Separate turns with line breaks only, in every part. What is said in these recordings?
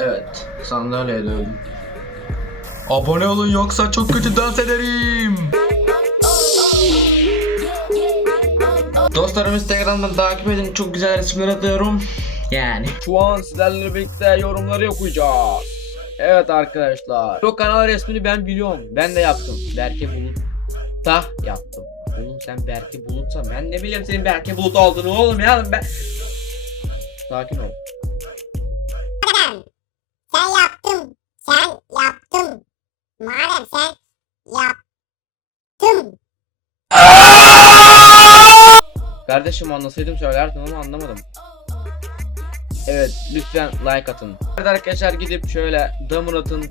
Evet, sandalyeye döndüm. Abone olun yoksa çok kötü dans ederim. Dostlarım Instagram'dan takip edin. Çok güzel resimler atıyorum. Yani. Şu an sizlerle birlikte yorumları okuyacağız. Evet arkadaşlar. Bu kanal resmini ben biliyorum. Ben de yaptım. Berke Bulut. Da yaptım. Oğlum sen Berke Bulut'sa ben ne bileyim senin Berke Bulut olduğunu oğlum ya ben. Sakin ol. Kardeşim anlasaydım söylerdim ama anlamadım. Evet lütfen like atın. Evet arkadaşlar gidip şöyle Damırat'ın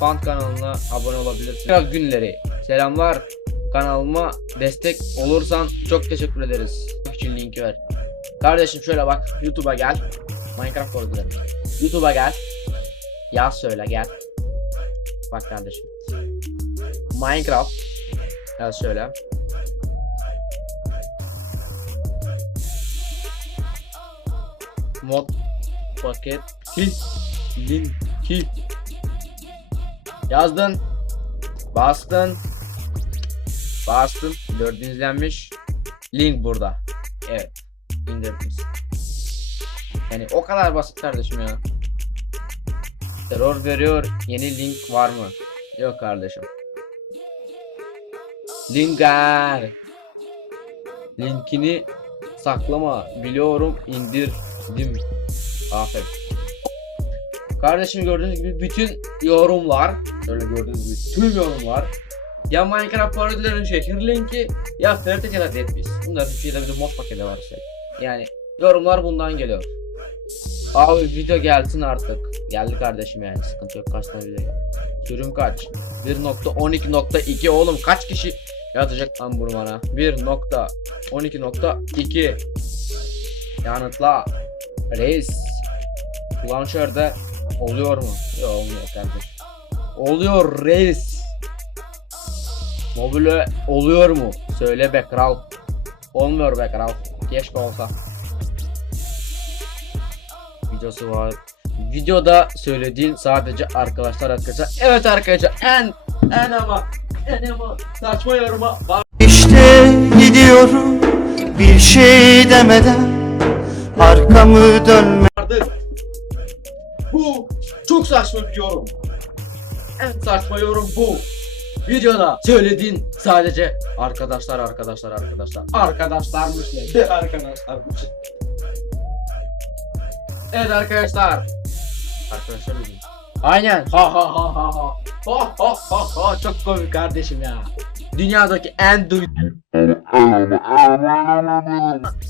fan kanalına abone olabilirsiniz. Biraz günleri. Selamlar. Kanalıma destek olursan çok teşekkür ederiz. Için linki ver. Kardeşim şöyle bak YouTube'a gel. Minecraft orada. YouTube'a gel. Yaz söyle gel. Bak kardeşim. Minecraft. Yaz şöyle. Mod paket kil linki yazdın bastın. Bastın gördüğünüz izlenmiş link burada. Evet indirdiniz yani o kadar basit kardeşim ya. Error veriyor yeni link var mı? Yok kardeşim. Linkler linkini saklama biliyorum indirdim aferin. Kardeşim gördüğünüz gibi bütün yorumlar şöyle gördüğünüz gibi tüm yorumlar ya Minecraft parodilerin şehir linki ya Fertet ya da Dead Beast bunların şeyde bir de mod paketi var şey yani yorumlar bundan geliyor. Abi video gelsin artık. Geldi kardeşim yani sıkıntı yok kaç tane video geldi? Sürüm kaç? 1.12.2 oğlum kaç kişi yazacak lan bunu bana 1.12.2 yanıtla reis launcher'da oluyor mu? Yok olmuyor kardeş oluyor reis. Mobile oluyor mu? Söyle be kral. Olmuyor be kral. Keşke olsa. Videosu var. Videoda söylediğin sadece arkadaşlar arkadaşlar. Evet arkadaşlar en en ama en ama saçma yoruma bak.
İşte gidiyorum bir şey demeden arkamı dönme.
Bu çok saçma bir yorum. En saçma yorum bu. Videoda söylediğin sadece arkadaşlar arkadaşlar arkadaşlar arkadaşlarmış ne de arkadaşlarmış. Evet arkadaşlar. Arkadaşlar dedim. Aynen. Ha ha ha ha ha. Ha ha ha ha. Çok komik kardeşim ya. Dünyadaki en duy...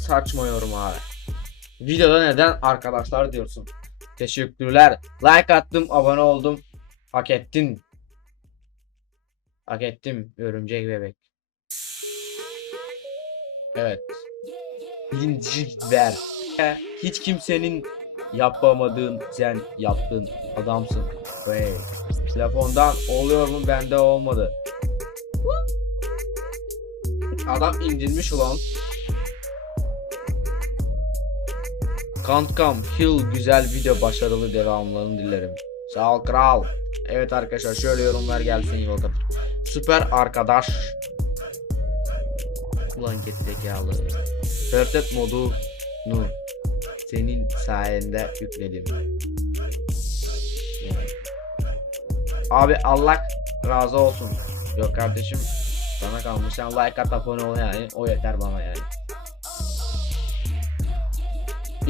Saçma yorum abi. Videoda neden arkadaşlar diyorsun? Teşekkürler. Like attım, abone oldum. Hak ettin. Hak ettim örümcek bebek. Evet. Birinci ver. Hiç kimsenin yapamadığın sen yaptın adamsın. Hey. Telefondan oluyor mu bende olmadı. Adam indirmiş ulan. Kankam Hill güzel video başarılı devamlarını dilerim. Sağ ol kral. Evet arkadaşlar şöyle yorumlar gelsin yolda. Süper arkadaş. Ulan gerizekalı. Perfect modu nu senin sayende yükledim. Abi Allah razı olsun. Yok kardeşim sana kalmış sen like at abone ol yani o yeter bana yani.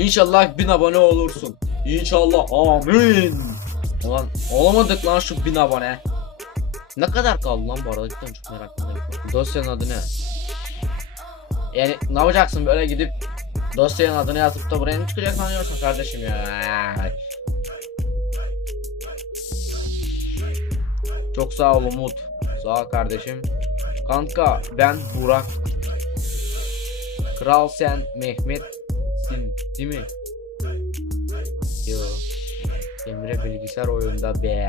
İnşallah 1000 abone olursun. İnşallah amin. Ulan olamadık lan şu 1000 abone. Ne kadar kaldı lan bu arada cidden çok meraklıyım. Dosyanın adı ne? Yani ne yapacaksın böyle gidip dosyanın adını yazıp da buraya mı çıkacak sanıyorsun kardeşim ya? Çok sağ ol Umut. Sağ ol kardeşim. Kanka ben Burak. Kral sen Mehmet değil mi? Yo. Emre bilgisayar oyunda be.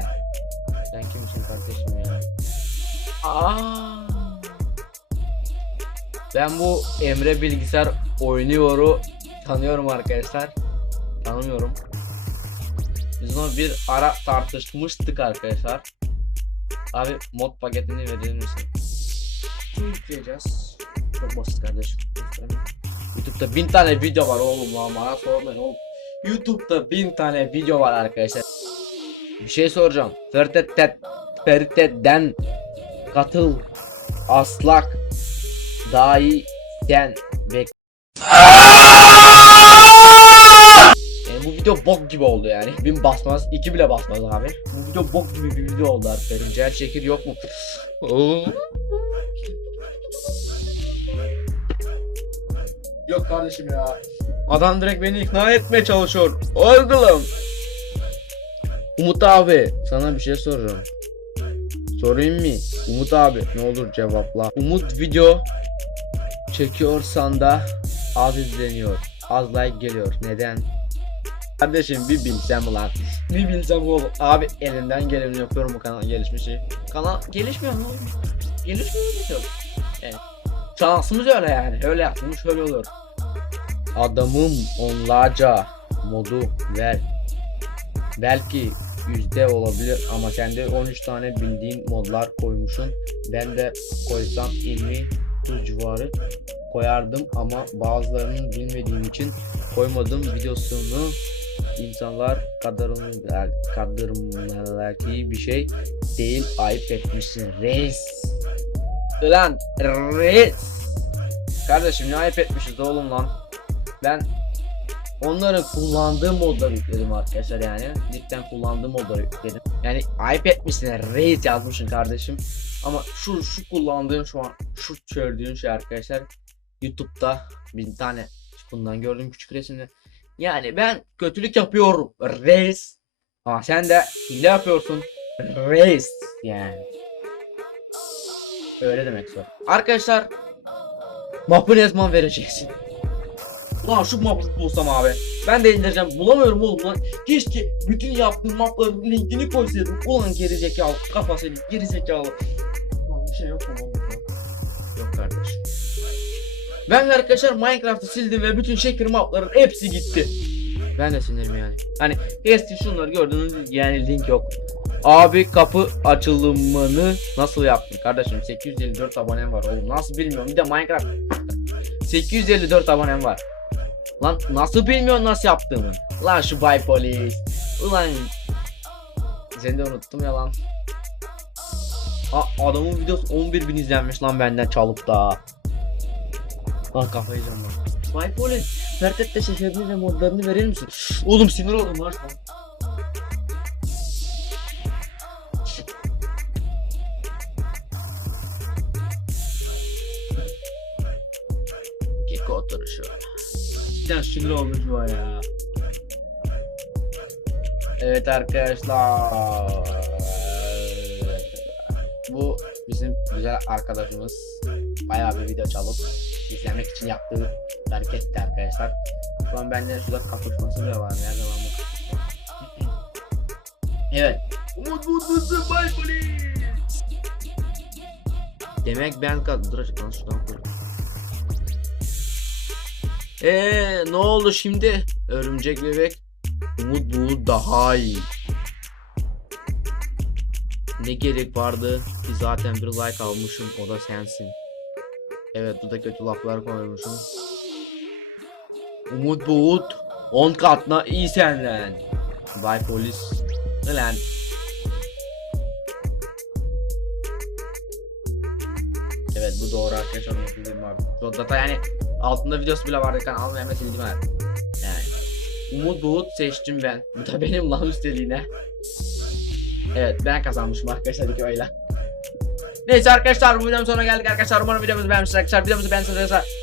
Sen kimsin kardeşim ya? Aa. Ben bu Emre bilgisayar oynuyoru tanıyorum arkadaşlar. Tanımıyorum. Biz onu bir ara tartışmıştık arkadaşlar. Abi mod paketini verir misin? Yükleyeceğiz. Çok basit kardeşim. YouTube'da bin tane video var oğlum lan bana sormayın oğlum. YouTube'da bin tane video var arkadaşlar. Bir şey soracağım. Fertet katıl aslak dahi sen bek. E, bu video bok gibi oldu yani. Bin basmaz, iki bile basmaz abi. Bu video bok gibi bir video oldu arkadaşlar. Cel şekil yok mu? Yok kardeşim ya. Adam direkt beni ikna etmeye çalışıyor. Oğlum. Umut abi sana bir şey soracağım. Sorayım mı? Umut abi ne olur cevapla. Umut video çekiyorsan da az izleniyor. Az like geliyor. Neden? Kardeşim bir bilsem lan. Bir bilsem oğlum. Abi elimden geleni yapıyorum bu kanal gelişmişi. Kanal gelişmiyor mu? Gelişmiyor mu? Evet. Şansımız öyle yani. Öyle yapmış öyle olur. Adamım onlarca modu ver. Belki yüzde olabilir ama sen de 13 tane bildiğin modlar koymuşsun. Ben de koysam 20 30 civarı koyardım ama bazılarını bilmediğim için koymadım videosunu insanlar kadarın kadırmalaki bir şey değil ayıp etmişsin reis Ulan reis Kardeşim ne ayıp etmişiz oğlum lan. Ben Onların kullandığı modları yükledim arkadaşlar yani. Cidden kullandığı modları yükledim. Yani ayıp etmişsin reis yazmışsın kardeşim. Ama şu şu kullandığın şu an Şu çördüğün şey arkadaşlar Youtube'da bir tane bundan gördüğüm küçük resimde. Yani ben kötülük yapıyorum reis. Ama sen de hile yapıyorsun? Reis yani. Öyle demek zor. Arkadaşlar mapı ne zaman vereceksin? Ulan şu mapı bulsam abi. Ben de indireceğim. Bulamıyorum oğlum lan. Keşke bütün yaptığım mapların linkini koysaydım. Ulan gerizekalı kafasıyla gerizekalı. Ulan bir şey yok mu? Yok kardeşim. Ben arkadaşlar Minecraft'ı sildim ve bütün şekil mapların hepsi gitti. Ben de sinirim yani. Hani eski şunları gördüğünüz yani link yok. Abi kapı açılımını nasıl yaptın kardeşim? 854 abonem var oğlum. Nasıl bilmiyorum. Bir de Minecraft 854 abonem var. Lan nasıl bilmiyorsun nasıl yaptığımı? Lan şu Bay Polis. Ulan seni de unuttum ya lan. A adamın videosu 11 bin izlenmiş lan benden çalıp da. Lan kafayı yiyeceğim. Bay Polis, Fertet'te şekerini ve modlarını verir misin? Oğlum sinir oldum lan. Cidden sinir olmuş bu ya. Evet arkadaşlar. Bu bizim güzel arkadaşımız bayağı bir video çalıp izlemek için yaptığı hareketti arkadaşlar. Şu an bende şurada kapışması bile var. Nerede lan bu? Evet. Umut mutlusun Bay. Demek ben kaldım. Dur açık lan şuradan koyayım. Eee ne oldu şimdi? Örümcek bebek. Umut bu daha iyi. Ne gerek vardı ki zaten bir like almışım o da sensin. Evet bu da kötü laflar koymuşum. Umut Buğut 10 katına iyi senden. Bay polis. Lan. Doğru arkadaşlar onu bildim abi. Şu yani altında videosu bile vardı kanalımı hemen sildim abi. Yani. Umut Buğut seçtim ben. Bu da benim lan üsteliğine. Evet ben kazanmışım arkadaşlar ilk öyle. Neyse arkadaşlar bu videonun sonuna geldik arkadaşlar. Umarım videomuzu beğenmişsiniz arkadaşlar. Videomuzu beğendiyseniz arkadaşlar